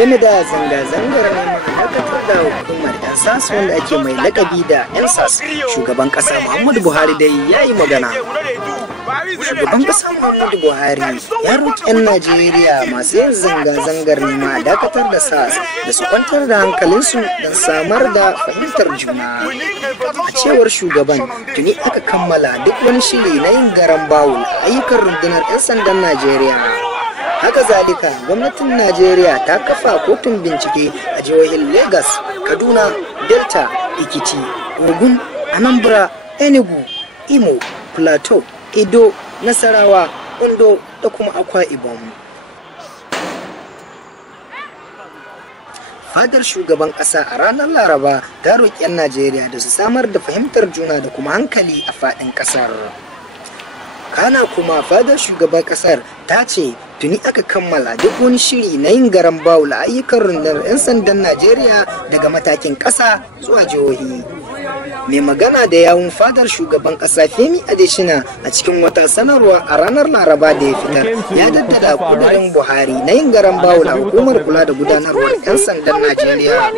game da zanga-zangar neman dakatar da hukumar 'yan sas wanda ake mai lakabi da 'yan sas. Shugaban kasa Muhammadu Buhari dai ya yi magana. Shugaban kasa Muhammadu Buhari ya roƙi 'yan Najeriya masu yin zanga-zangar nema dakatar da sas da su kwantar da hankalinsu don samar da fahimtar juna. A cewar shugaban, tuni aka kammala duk wani shiri na yin garan bawul a ayyukan rundunar 'yan sandan Najeriya. Haka zalika, gwamnatin Najeriya ta kafa kotun bincike a jihohin Lagos, Kaduna, Delta, Ekiti, Ogun, Anambra, Enugu, Imo, Plateau, Edo, Nasarawa, Ondo da kuma Akwa Ibom. Fadar shugaban ƙasa a ranar Laraba ta roƙi 'yan Najeriya da su samar da fahimtar juna da kuma hankali a faɗin ƙasar. Kana kuma fadar shugaban ƙasar ta ce tuni aka kammala duk wani shiri na yin garan bawul a ayyukan rundunar 'yan sandan Najeriya daga matakin ƙasa zuwa jihohi. Mai magana da yawun fadar shugaban ƙasa Femi Adesina a cikin wata sanarwa a ranar Laraba da ya fitar ya daddada kudirin Buhari na yin garan bawul a hukumar kula da gudanarwar 'yan sandan Najeriya.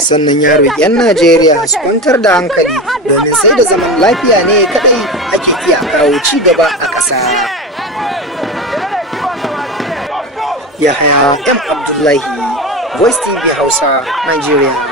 Sannan ya roƙi 'yan Najeriya su kwantar da hankali domin sai da zaman lafiya ne kadai ake iya kawo ci gaba a ƙasa. Yahaya M. Abdullahi, Voice TV Hausa, Nigeria.